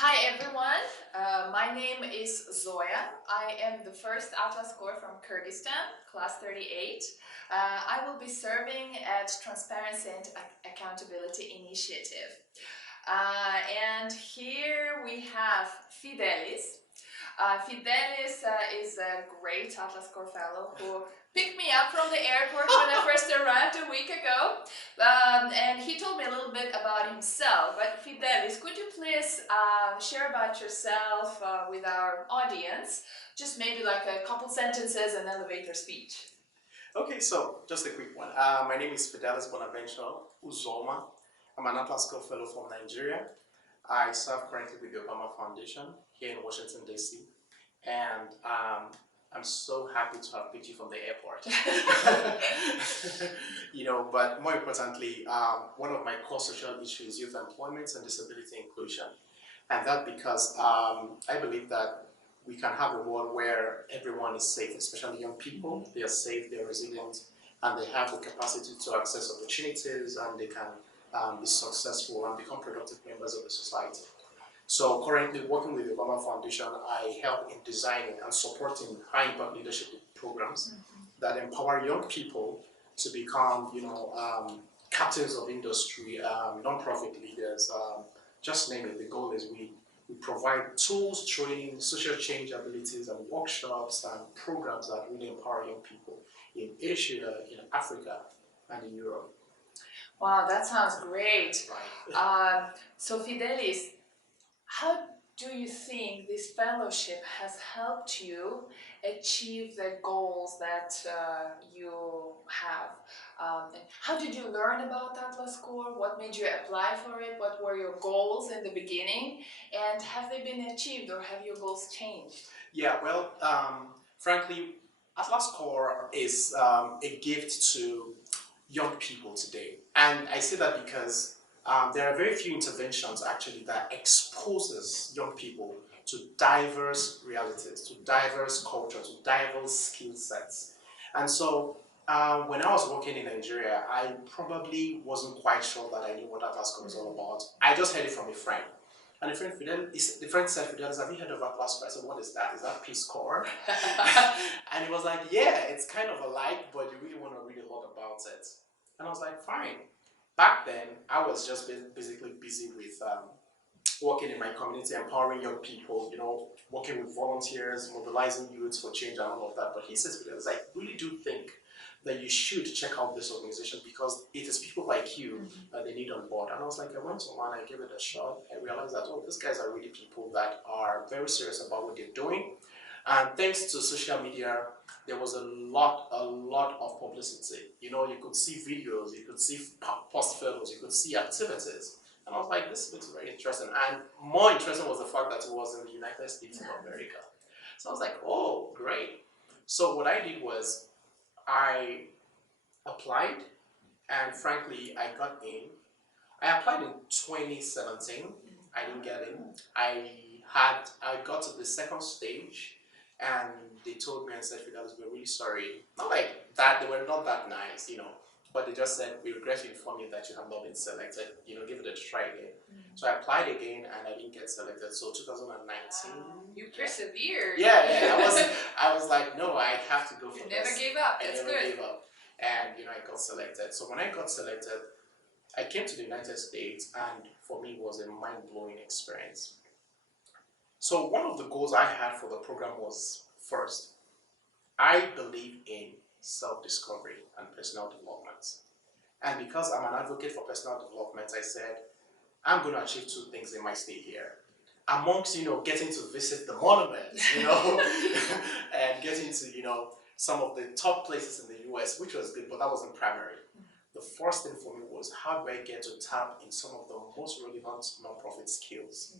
Hi everyone, my name is Zoya. I am the first Atlas Corps from Kyrgyzstan, class 38. I will be serving at Transparency and Accountability Initiative. And here we have Fidelis. Fidelis is a great Atlas Corps Fellow who picked me up from the airport when I first arrived a week ago. And he told me a little bit about himself. But Fidelis, could you please share about yourself with our audience? Just maybe like a couple sentences and elevator speech. Okay, so just a quick one. My name is Fidelis Bonaventure Uzoma. I'm an Atlas Corps Fellow from Nigeria. I serve currently with the Obama Foundation here in Washington, D.C. And I'm so happy to have picked you from the airport. But more importantly, one of my core social issues is youth employment and disability inclusion. And that because I believe that we can have a world where everyone is safe, especially young people. They are safe, they are resilient, and they have the capacity to access opportunities, and they can be successful and become productive members of the society. So currently working with the Obama Foundation, I help in designing and supporting high-impact leadership programs that empower young people to become, captains of industry, non-profit leaders, just name it. The goal is we provide tools, training, social change abilities, and workshops and programs that really empower young people in Asia, in Africa, and in Europe. Wow, that sounds great. Right. So Fidelis, how do you think this fellowship has helped you achieve the goals that you have? And how did you learn about Atlas Corps? What made you apply for it? What were your goals in the beginning? And have they been achieved or have your goals changed? Yeah, well, frankly, Atlas Corps is a gift to young people today. And I say that because there are very few interventions actually that exposes young people to diverse realities, to diverse cultures, to diverse skill sets. And so when I was working in Nigeria, I probably wasn't quite sure that I knew what Atlas Corps was all about. I just heard it from a friend. And the friend said, Fidelis, have you heard of Atlas Corps? I said, what is that? Is that Peace Corps? And he was like, yeah, it's kind of alike, but you really want to read a lot about it. And I was like, fine. Back then, I was just basically busy with working in my community, empowering young people, working with volunteers, mobilizing youths for change and all of that. But he says, I really do think that you should check out this organization because it is people like you that they need on board. And I was like, I went online, I gave it a shot. I realized that, these guys are really people that are very serious about what they're doing. And thanks to social media, there was a lot of publicity. You could see videos, you could see post photos, you could see activities. And I was like, this looks very interesting. And more interesting was the fact that it was in the United States of America. So I was like, oh, great. So what I did was I applied, and frankly, I got in. I applied in 2017. I didn't get in. I got to the second stage, and they told me and said, Fidelis, we're really sorry. Not like that, they were not that nice, but they just said, we regret to inform you that you have not been selected. Give it a try again. So I applied again, and I didn't get selected. So 2019. You persevered. Yeah. I was like, no, I have to go for You this. never gave up. I That's never good. gave up. And I got selected. So when I got selected, I came to the United States, and for me, it was a mind-blowing experience. So one of the goals I had for the program was, first, I believe in self-discovery and personal development. And because I'm an advocate for personal development, I said, I'm going to achieve two things in my stay here. Amongst, getting to visit the monuments, and getting to, some of the top places in the US, which was good, but that wasn't primary. The first thing for me was, how do I get to tap in some of the most relevant nonprofit skills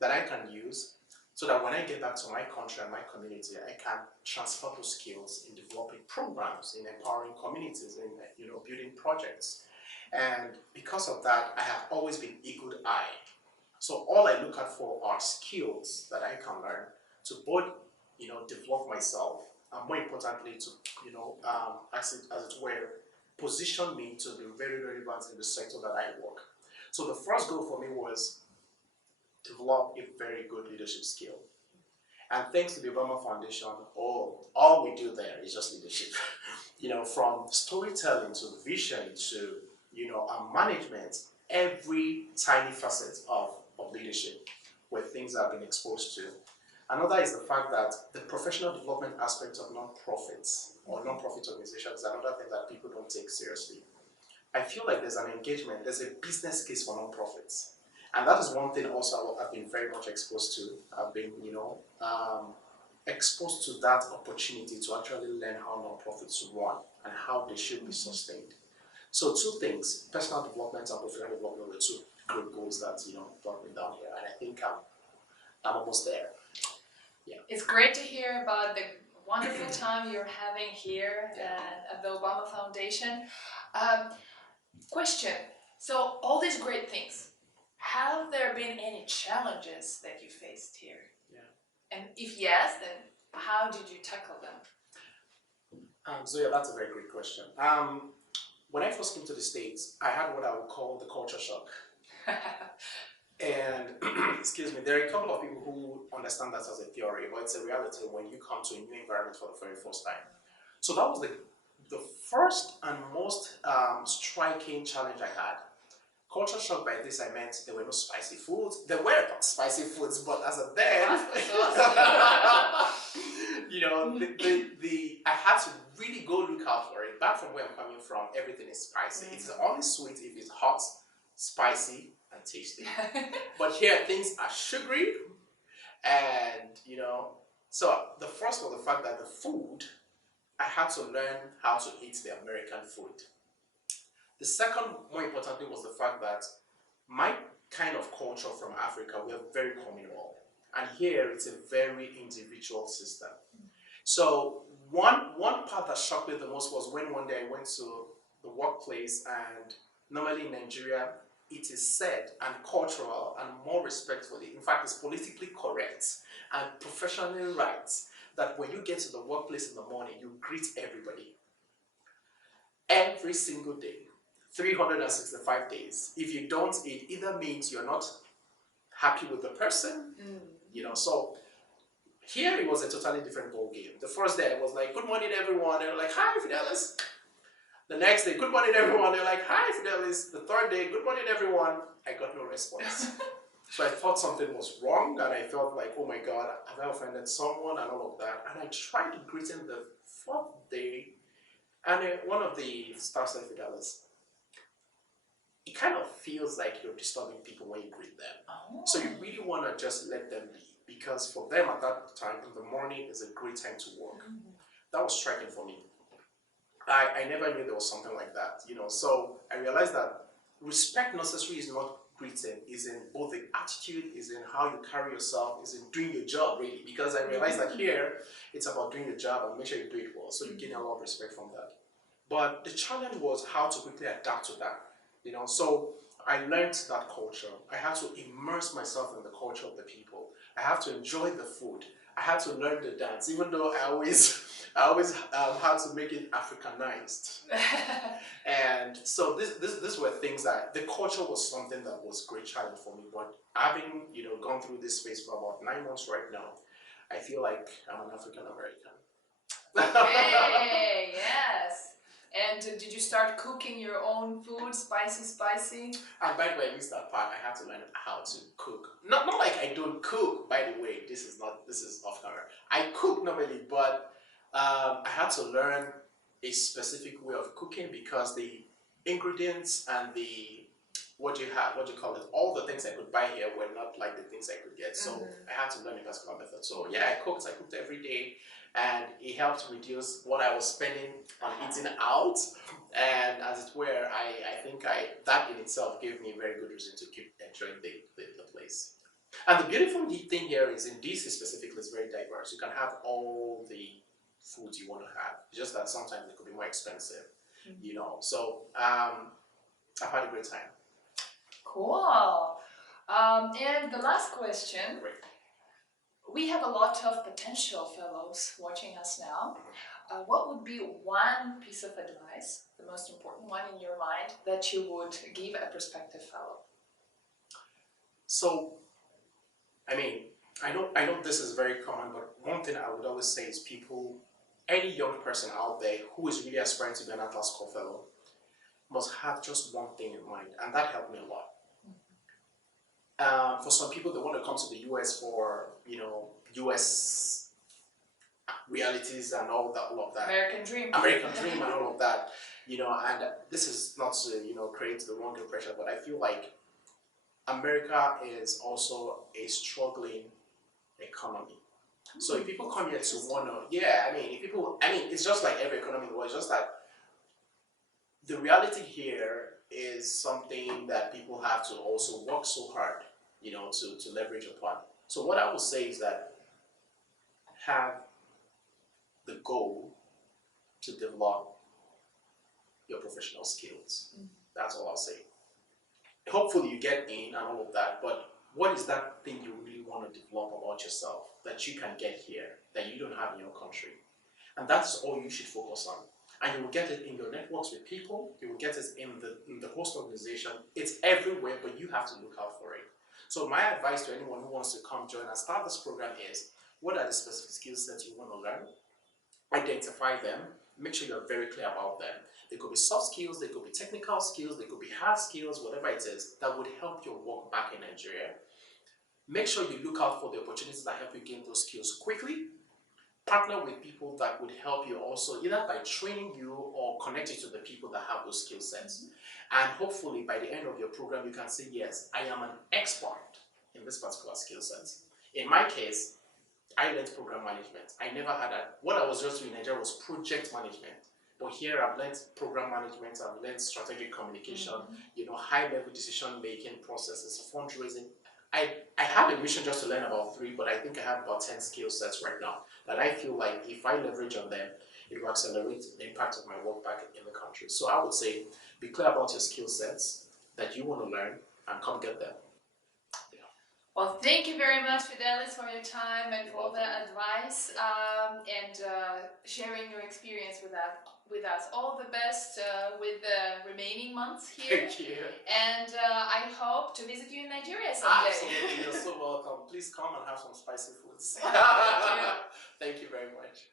that I can use so that when I get back to my country and my community, I can transfer those skills in developing programs, in empowering communities, in building projects. And because of that, I have always been a good eye. So all I look at for are skills that I can learn to both, develop myself, and more importantly, to, as it were, position me to be very relevant in the sector that I work. So the first goal for me was, develop a very good leadership skill. And thanks to the Obama Foundation, all we do there is just leadership. From storytelling to vision to, management, every tiny facet of leadership where things have been exposed to. Another is the fact that the professional development aspect of non-profits or non-profit organizations is another thing that people don't take seriously. I feel like there's an engagement, there's a business case for non-profits. And that is one thing also I've been very much exposed to. I've been, exposed to that opportunity to actually learn how non-profits run and how they should be sustained. So two things, personal development and professional development were two great goals that, brought me down here. And I think I'm almost there. Yeah. It's great to hear about the wonderful time you're having here at the Obama Foundation. Question, so all these great things, have there been any challenges that you faced here? Yeah. And if yes, then how did you tackle them? Zoya, that's a very great question. When I first came to the States, I had what I would call the culture shock. And, excuse me, there are a couple of people who understand that as a theory, but it's a reality when you come to a new environment for the very first time. So that was the first and most striking challenge I had. Culture shock, by this I meant there were no spicy foods. There were spicy foods, but as a then, I had to really go look out for it. Back from where I'm coming from, everything is spicy. Mm-hmm. It's only sweet if it's hot, spicy, and tasty. But here things are sugary, and so the first was the fact that the food, I had to learn how to eat the American food. The second, more importantly, was the fact that my kind of culture from Africa, we are very communal. And here, it's a very individual system. So one part that shocked me the most was when one day I went to the workplace, and normally in Nigeria, it is said and cultural and more respectfully, in fact, it's politically correct and professionally right, that when you get to the workplace in the morning, you greet everybody. Every single day. 365 days. If you don't, it either means you're not happy with the person, so here it was a totally different ball game. The first day I was like, good morning everyone, they were like, hi Fidelis. The next day, good morning everyone, they're like, hi Fidelis. The third day, good morning everyone, I got no response. So I thought something was wrong, and I felt like, oh my God, have I offended someone and all of that. And I tried to greet him the fourth day, and one of the staff said, Fidelis, it kind of feels like you're disturbing people when you greet them. Oh. So you really want to just let them be, because for them at that time in the morning is a great time to work. Mm-hmm. That was striking for me. I never knew there was something like that, So I realized that respect necessarily is not greeting, is in both the attitude, is in how you carry yourself, is in doing your job really. Because I realized that here it's about doing your job and make sure you do it well. So you gain a lot of respect from that. But the challenge was how to quickly adapt to that. So I learned that culture. I had to immerse myself in the culture of the people. I have to enjoy the food. I had to learn the dance, even though I always had to make it Africanized. And so this were things that the culture was something that was a great challenge for me. But having gone through this space for about 9 months right now, I feel like I'm an African American. Hey, yes. And did you start cooking your own food, spicy? And by the way, I missed that part. I had to learn how to cook. Not like I don't cook, by the way. This is off camera. I cook normally, but I had to learn a specific way of cooking because the ingredients and all the things I could buy here were not like the things I could get. So I had to learn a particular method. So yeah, I cooked every day. And it helped reduce what I was spending on eating out, and as it were, I think that in itself gave me a very good reason to keep enjoying the place. And the beautiful thing here is in DC specifically, it's very diverse. You can have all the foods you want to have, just that sometimes it could be more expensive, So I've had a great time. Cool. And the last question. Great. We have a lot of potential fellows watching us now. What would be one piece of advice, the most important one in your mind, that you would give a prospective fellow? So I mean, I know this is very common, but one thing I would always say is people, any young person out there who is really aspiring to be an Atlas Corps Fellow must have just one thing in mind, and that helped me a lot. For some people, they want to come to the US for, US realities and all of that. American dream. American dream and all of that, and this is not to, create the wrong impression, but I feel like America is also a struggling economy. So if people come here to yeah, it's just like every economy in the world, it's just that the reality here is something that people have to also work so hard, to leverage upon. So what I would say is that have the goal to develop your professional skills. That's all I'll say. Hopefully you get in and all of that, but what is that thing you really want to develop about yourself that you can get here that you don't have in your country? And that's all you should focus on. And you will get it in your networks with people, you will get it in the host organization. It's everywhere, but you have to look out for it. So my advice to anyone who wants to come join and start this program is, what are the specific skill sets you want to learn? Identify them, make sure you're very clear about them. They could be soft skills, they could be technical skills, they could be hard skills, whatever it is that would help your work back in Nigeria. Make sure you look out for the opportunities that help you gain those skills quickly. Partner with people that would help you also, either by training you or connect you to the people that have those skill sets. And hopefully by the end of your program, you can say, yes, I am an expert in this particular skill set. In my case, I learned program management. I never had that. What I was just doing in Nigeria was project management. But here I've learned program management, I've learned strategic communication, high-level decision-making processes, fundraising. I have a mission just to learn about 3, but I think I have about 10 skill sets right now that I feel like if I leverage on them, it will accelerate the impact of my work back in the country. So I would say, be clear about your skill sets that you want to learn and come get them. Well, thank you very much, Fidelis, for your time and for all the advice and sharing your experience with us. All the best with the remaining months here. Thank you. And I hope to visit you in Nigeria someday. Absolutely, you're so welcome. Please come and have some spicy foods. Thank you. Thank you very much.